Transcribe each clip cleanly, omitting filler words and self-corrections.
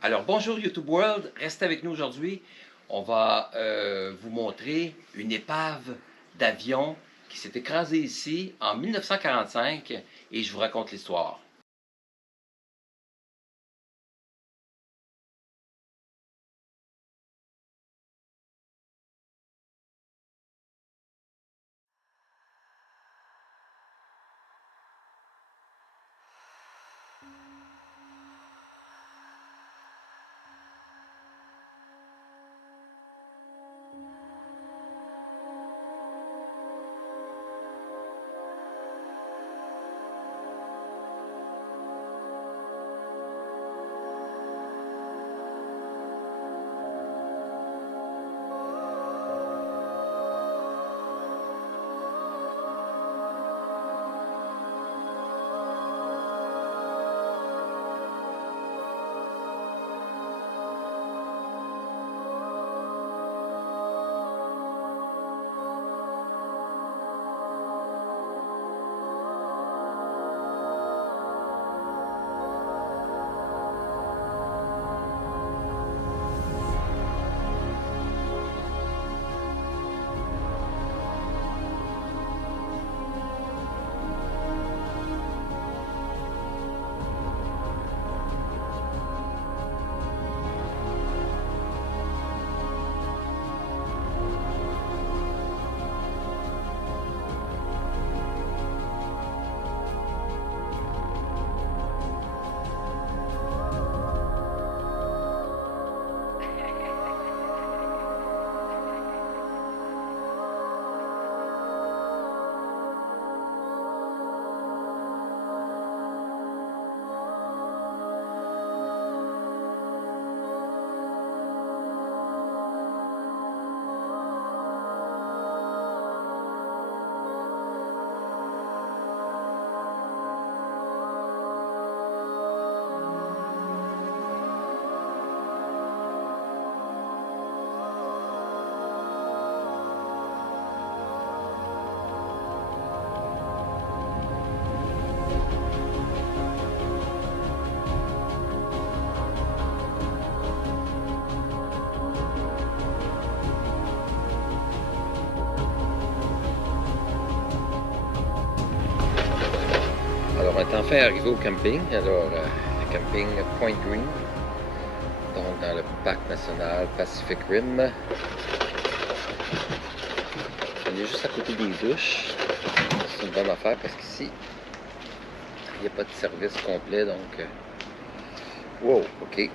Alors bonjour YouTube World, restez avec nous aujourd'hui. On va vous montrer une épave d'avion qui s'est écrasée ici en 1945 et je vous raconte l'histoire. Alors on est enfin arrivé au camping, le camping Point Green, donc dans le parc national Pacific Rim. On est juste à côté des douches. C'est une bonne affaire parce qu'ici, il n'y a pas de service complet, donc... Wow, ok.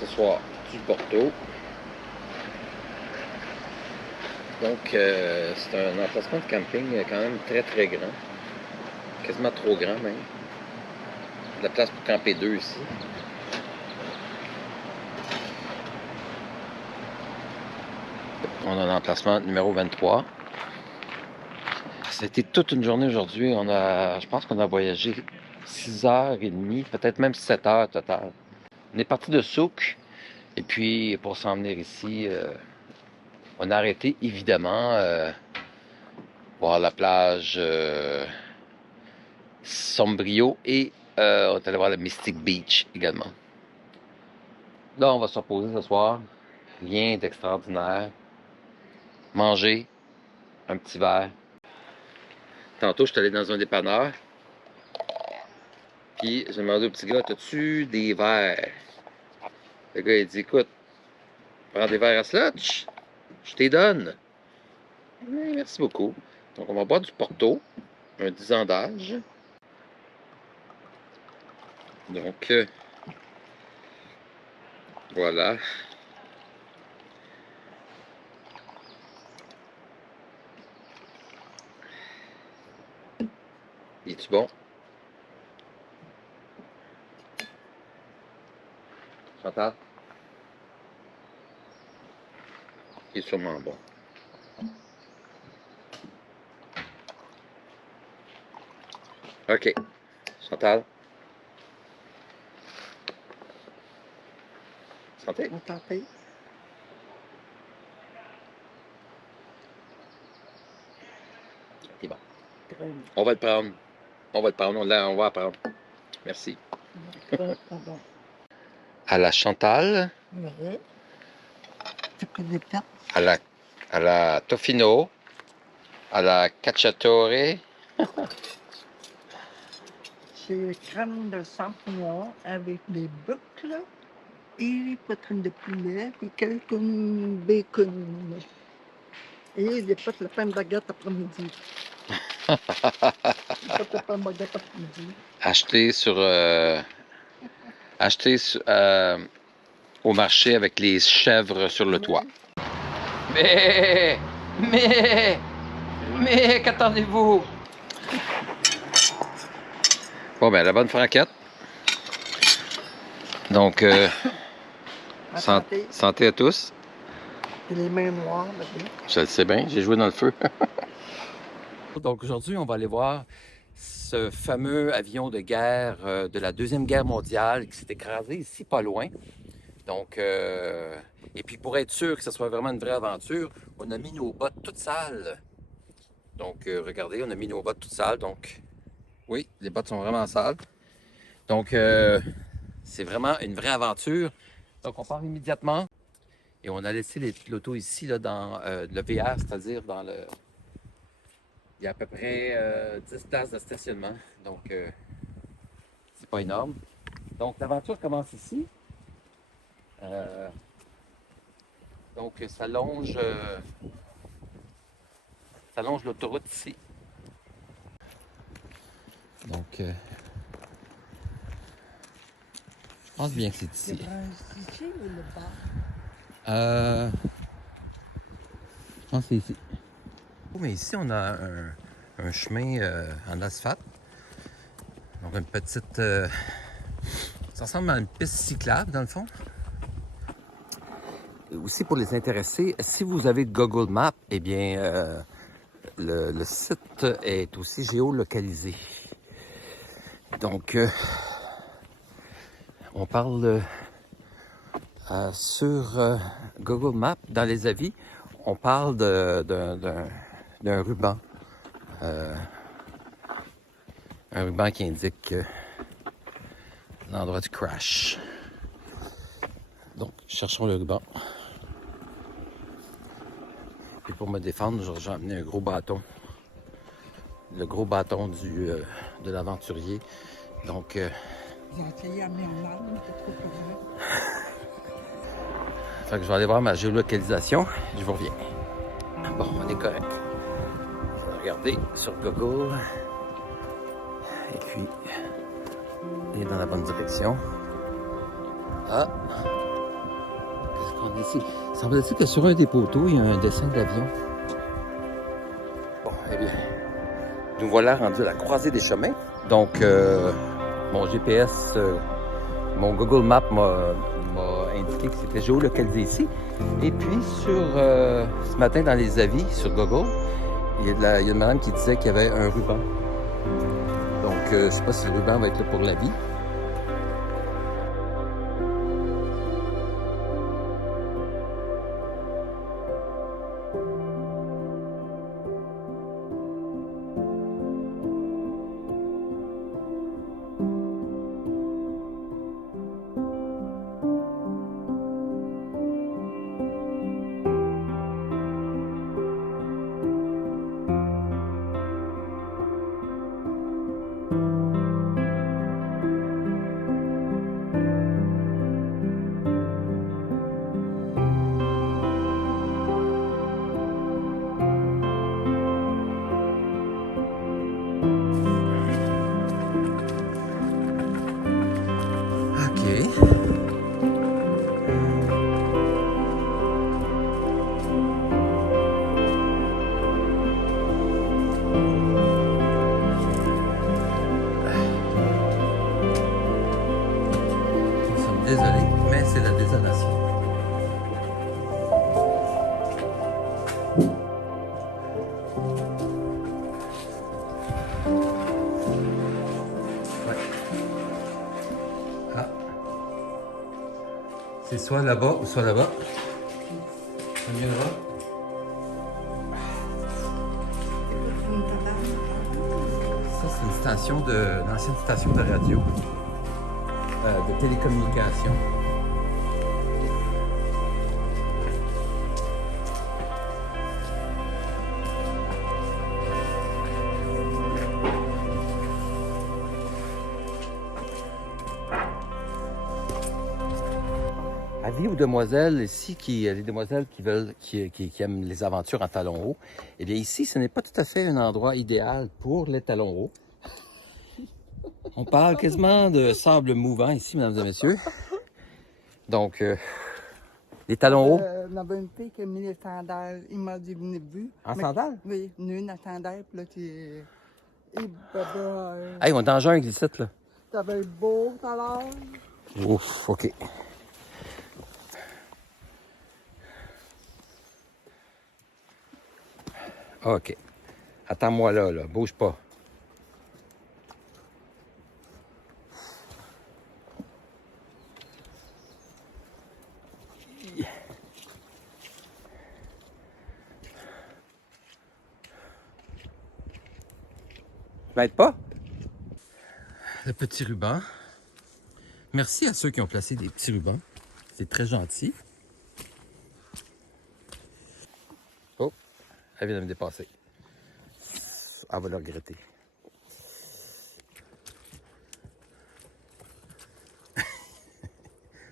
Ce soir, du Porto. Donc, c'est un emplacement de camping quand même très grand. Quasiment trop grand même. De la place pour camper deux ici. On a l'emplacement numéro 23. C'était toute une journée aujourd'hui. Je pense qu'on a voyagé 6h30, peut-être même 7h total. On est parti de Souk. Et puis, pour s'en venir ici, on a arrêté évidemment voir la plage Sombrio et on est allé voir le Mystic Beach également. Là, on va se reposer ce soir. Rien d'extraordinaire. Manger un petit verre. Tantôt, je suis allé dans un dépanneur. Puis, j'ai demandé au petit gars, t'as-tu des verres? Le gars, il dit, écoute, prends des verres à slotch. Je t'ai donne. Oui, merci beaucoup. Donc, on va boire du Porto. Un 10 ans d'âge. Donc, voilà. Es-tu bon? Chantal? Il est sûrement bon. OK. Chantal? Santé? Santé. C'est bon. On va le prendre. On va le prendre. On va apprendre. Merci. Pardon. à la Chantal, Oui. Tu connais pas? à la Tofino, à la Cacciatore. C'est crème de champignons avec des boucles et poitrines de poulet et quelques bacon. Et des pâtes le pain de baguette après-midi. Des pâtes le pain de baguette après-midi. Acheté au marché avec les chèvres sur le toit. Mais, qu'attendez-vous? Bon, ben, la bonne franquette. Donc, Santé. santé à tous. Et les mains noires, maintenant. Je le sais bien, j'ai joué dans le feu. Donc, aujourd'hui, on va aller voir ce fameux avion de guerre de la Deuxième Guerre mondiale qui s'est écrasé ici, pas loin. Donc, et puis pour être sûr que ce soit vraiment une vraie aventure, on a mis nos bottes toutes sales. Donc, regardez, on a mis nos bottes toutes sales. Donc, oui, les bottes sont vraiment sales. Donc, c'est vraiment une vraie aventure. Donc, on part immédiatement et on a laissé l'auto ici là, dans le VR, c'est-à-dire dans le... Il y a à peu près 10 places de stationnement. Donc, c'est pas énorme. Donc, l'aventure commence ici. Donc, ça longe l'autoroute ici. Donc, je pense bien que c'est ici. C'est ici ou le bas? Je pense que c'est ici. Mais ici, on a un chemin en asphalte. Donc, une petite... ça ressemble à une piste cyclable, dans le fond. Et aussi, pour les intéressés, si vous avez Google Maps, eh bien, le site est aussi géolocalisé. Donc, on parle sur Google Maps, dans les avis, on parle d'un ruban. Un ruban qui indique l'endroit du crash. Donc, cherchons le ruban. Et pour me défendre, j'ai amené un gros bâton. Le gros bâton de l'aventurier. Donc, J'ai essayé à mettre mal, mais c'est trop pour fait que je vais aller voir ma géolocalisation. Je vous reviens. Bon, on est correct. Je vais regarder sur Google. Et puis, il est dans la bonne direction. Ah! Qu'est-ce qu'on a ici? Il semble-t-il que sur un des poteaux, il y a un dessin d'avion. Bon, eh bien, nous voilà rendus à la croisée des chemins. Donc, mon GPS, mon Google Maps m'a indiqué que c'était géolocalisé ici. Et puis, ce matin, dans les avis sur Google, il y a une madame qui disait qu'il y avait un ruban. Donc, je ne sais pas si le ruban va être là pour la vie. Désolé, mais c'est la désolation. Ouais. Ah. C'est soit là-bas ou soit là-bas. C'est mieux là. Ça, c'est une ancienne station de radio. de télécommunications. Avis aux demoiselles ici, les demoiselles qui aiment les aventures en talons hauts, eh bien ici, ce n'est pas tout à fait un endroit idéal pour les talons hauts. On parle quasiment de sable mouvant ici, mesdames et messieurs. Donc, les talons hauts. Il y avait une fille qui a mis les sandales. Il m'a dit, venez vu. En sandales? Oui, une en sandales, puis là, tu... Et baba... Hey, on est dans un ici, là. T'avais beau tout à l'heure. Ouf, OK. OK. Attends-moi là, bouge pas. Tu m'aides pas? Le petit ruban. Merci à ceux qui ont placé des petits rubans. C'est très gentil. Oh, elle vient de me dépasser. Elle va le regretter.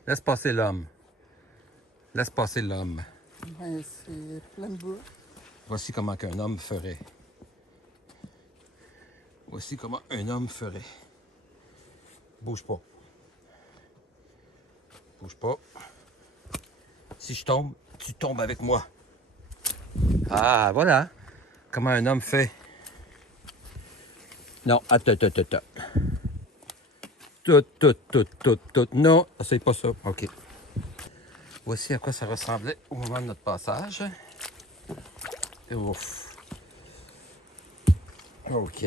Laisse passer l'homme. Laisse passer l'homme. Ben, c'est plein de bois. Voici comment qu'un homme ferait. Voici comment un homme ferait. Bouge pas. Bouge pas. Si je tombe, tu tombes avec moi. Ah, voilà. Comment un homme fait. Non, attends. Tout. Non, c'est pas ça. OK. Voici à quoi ça ressemblait au moment de notre passage. Ouf. OK.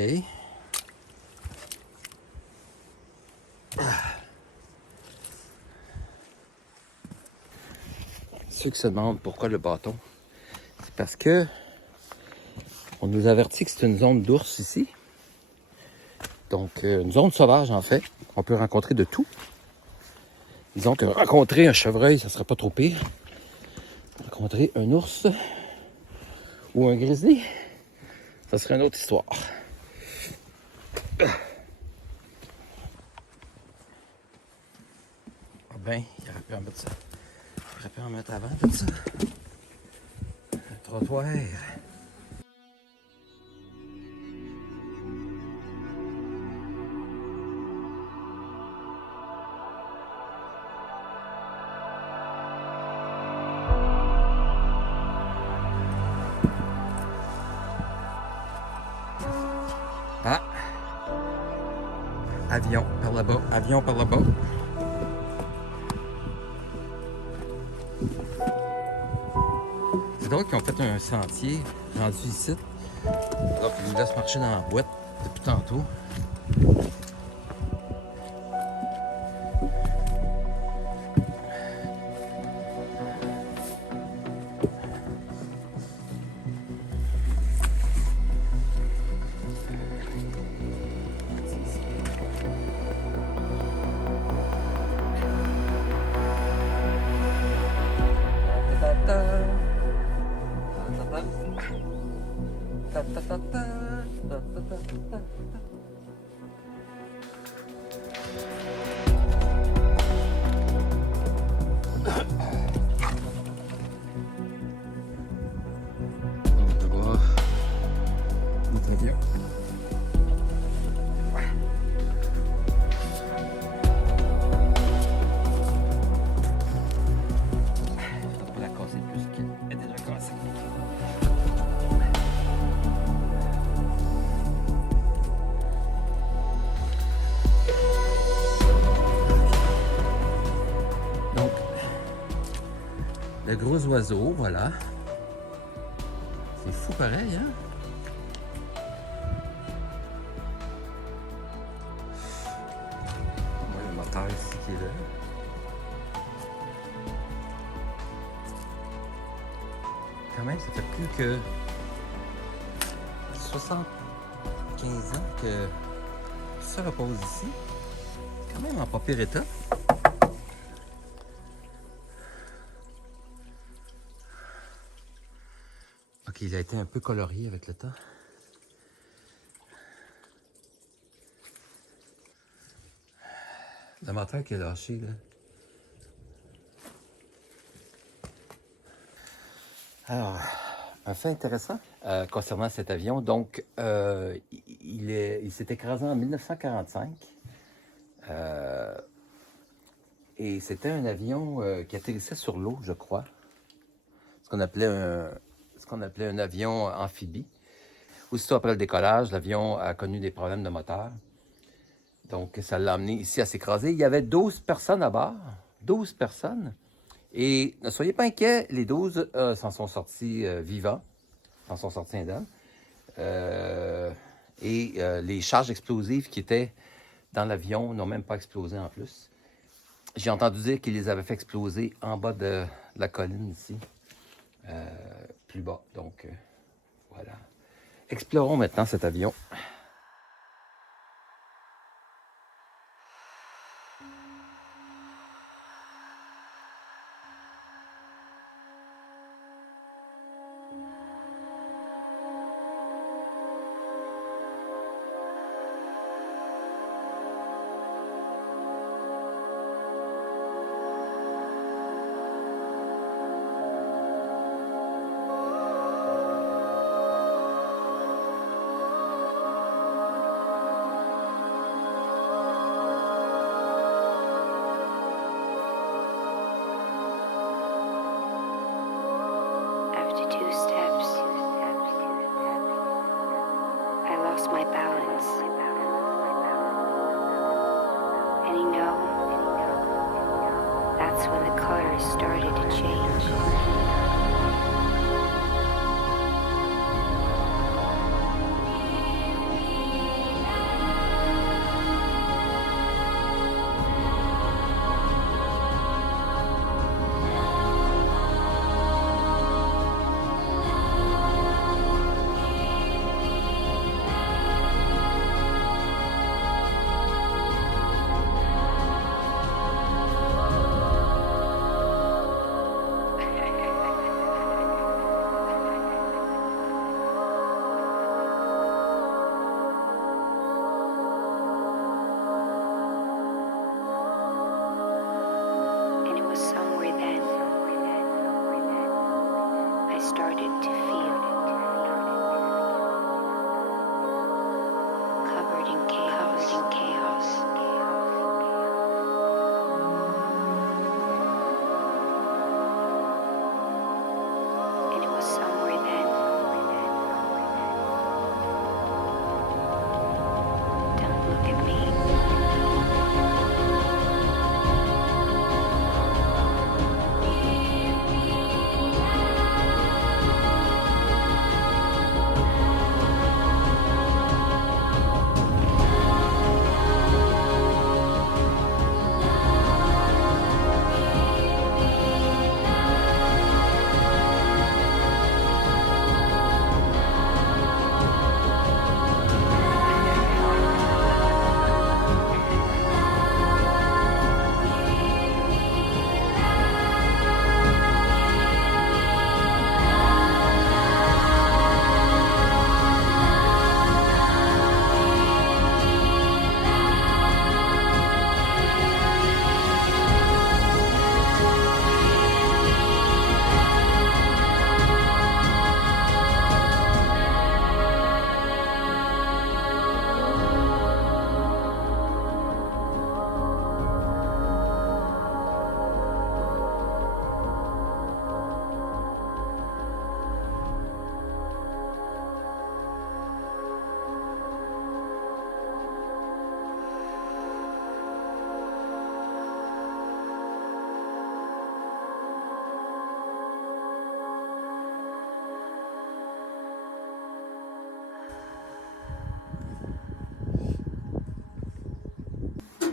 Ceux qui se demandent pourquoi le bâton, c'est parce que on nous avertit que c'est une zone d'ours ici. Donc, une zone sauvage, en fait. On peut rencontrer de tout. Disons que rencontrer un chevreuil, ça serait pas trop pire. Rencontrer un ours ou un grizzly, ça serait une autre histoire. Ah ben, il aurait pu en mettre ça. Il aurait pu en mettre avant tout ça. Un trottoir. Ah! Avion par là-bas, avion par là-bas. C'est drôle qu'ils ont fait un sentier rendu ici. Donc ils nous laissent marcher dans la boîte depuis tantôt. Le gros oiseau, voilà. C'est fou pareil, hein? On voit le moteur ici qui est là. Quand même, ça fait plus que 75 ans que ça repose ici. C'est Quand même en pas pire état. Ok, il a été un peu colorié avec le temps. Le moteur qui est lâché, là. Alors, un fait intéressant concernant cet avion. Donc, il s'est écrasé en 1945. Et c'était un avion qui atterrissait sur l'eau, je crois. Ce qu'on appelait un avion amphibie. Aussitôt après le décollage, l'avion a connu des problèmes de moteur. Donc, ça l'a amené ici à s'écraser. Il y avait 12 personnes à bord. 12 personnes. Et ne soyez pas inquiets, les 12 s'en sont sortis vivants. S'en sont sortis indemnes. Les charges explosives qui étaient dans l'avion n'ont même pas explosé en plus. J'ai entendu dire qu'ils les avaient fait exploser en bas de la colline ici. Plus bas. Donc, voilà. Explorons maintenant cet avion. My balance. And you know, that's when the colors started to change.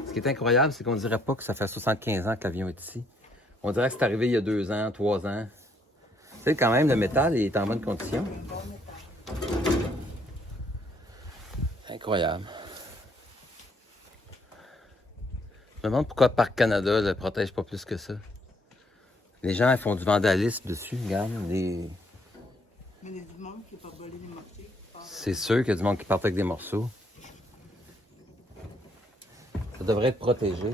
Ce qui est incroyable, c'est qu'on ne dirait pas que ça fait 75 ans que l'avion est ici. On dirait que c'est arrivé il y a 2 ans, 3 ans. Tu sais, quand même, le métal est en bonne condition. Incroyable. me demande pourquoi Parc Canada ne le protège pas plus que ça. Les gens ils font du vandalisme dessus, regarde. Mais il y a du monde qui n'a pas volé les morceaux. C'est sûr qu'il y a du monde qui part avec des morceaux. Ça devrait être protégé.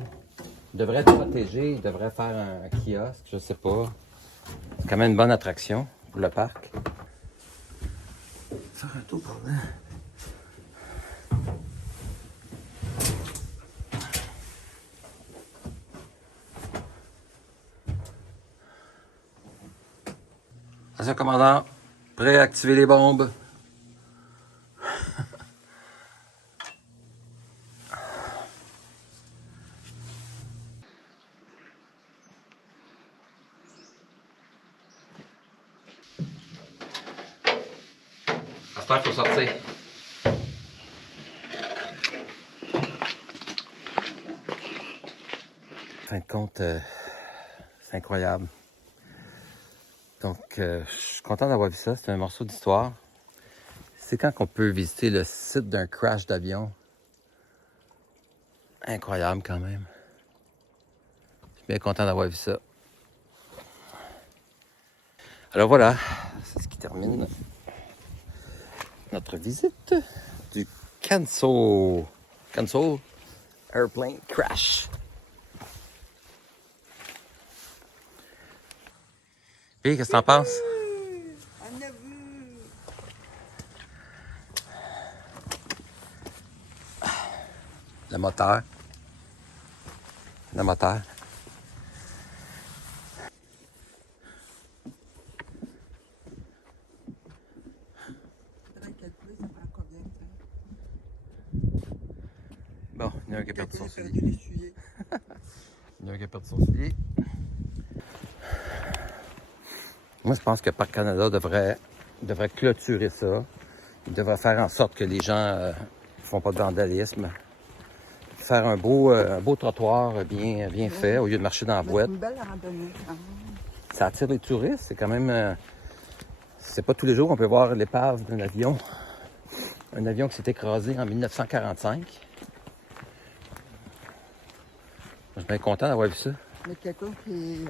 Il devrait être protégé, il devrait faire un kiosque, je sais pas. C'est quand même une bonne attraction pour le parc. Faire un tour par là. Attention, commandant. Prêt à activer les bombes. J'espère qu'il faut sortir. En fin de compte, c'est incroyable. Donc, je suis content d'avoir vu ça. C'est un morceau d'histoire. C'est quand qu'on peut visiter le site d'un crash d'avion. Incroyable quand même. Je suis bien content d'avoir vu ça. Alors voilà, c'est ce qui termine notre visite du Cancel Airplane Crash. Puis, qu'est-ce que t'en penses? On a vu. Le moteur. Le moteur. Faudrait calculer, ça prend combien de temps? Bon, il y en a un qui a perdu son Quelqu'un a soulier. perdu l'essuyer. Il y en a un qui a perdu son soulier. Moi, je pense que Parc Canada devrait clôturer ça. Il devrait faire en sorte que les gens ne font pas de vandalisme. Faire un beau trottoir bien fait au lieu de marcher dans la C'est boîte. une belle randonnée. Quand même. Ça attire les touristes. C'est quand même... c'est pas tous les jours qu'on peut voir l'épave d'un avion. Un avion qui s'est écrasé en 1945. Moi, je suis bien content d'avoir vu ça. Mais quelqu'un qui est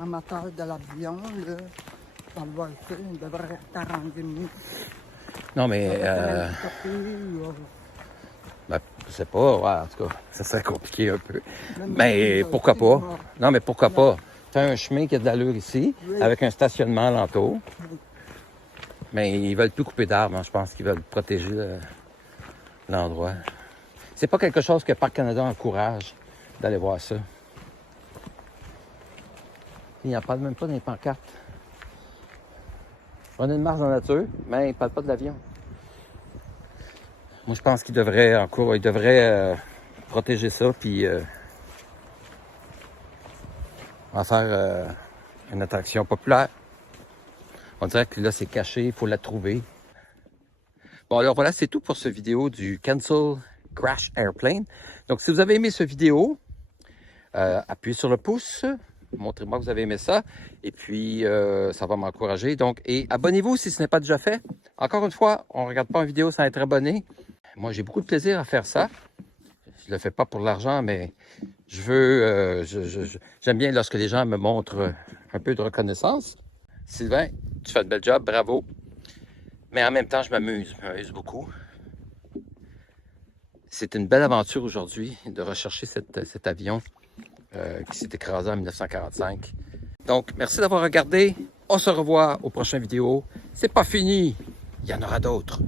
amateur de l'avion, là, dans le voir ça, il devrait t'arranger mieux. Non, mais... ben, je sais pas, ouais, en tout cas, ça serait compliqué un peu. Mais pourquoi pas? Non, mais pourquoi pas? Fais un chemin qui a de l'allure ici, Oui. avec un stationnement alentour. Mais ils veulent plus couper d'arbres, hein. Je pense qu'ils veulent protéger l'endroit. C'est pas quelque chose que Parc Canada encourage d'aller voir ça. Ils n'en parlent même pas dans les pancartes. On a une marche dans la nature, mais ils ne parlent pas de l'avion. Moi, je pense qu'ils devraient protéger ça, puis en faire une attraction populaire. On dirait que là, c'est caché, il faut la trouver. Bon, alors voilà, c'est tout pour cette vidéo du Cancel Crash Airplane. Donc, si vous avez aimé cette vidéo, appuyez sur le pouce. Montrez-moi que vous avez aimé ça. Et puis, ça va m'encourager. Donc, et abonnez-vous si ce n'est pas déjà fait. Encore une fois, on ne regarde pas une vidéo sans être abonné. Moi, j'ai beaucoup de plaisir à faire ça. Je ne le fais pas pour l'argent, mais je veux... j'aime bien lorsque les gens me montrent un peu de reconnaissance. Sylvain, tu fais de bel job, bravo. Mais en même temps, je m'amuse beaucoup. C'est une belle aventure aujourd'hui de rechercher cet avion qui s'est écrasé en 1945. Donc, merci d'avoir regardé. On se revoit aux prochaines vidéos. C'est pas fini. Il y en aura d'autres.